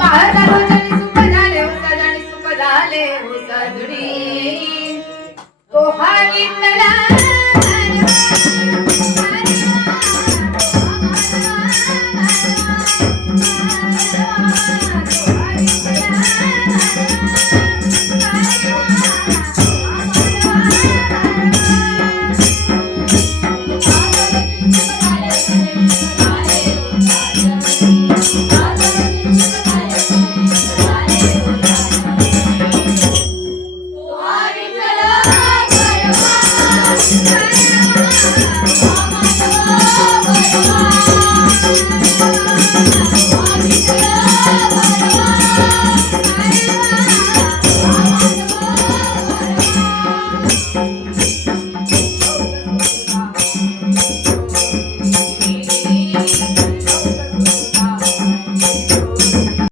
पाहता रोजनी सुख झाले हो सजनी सुख झाले हो सजनी तो हा विठ्ठला तो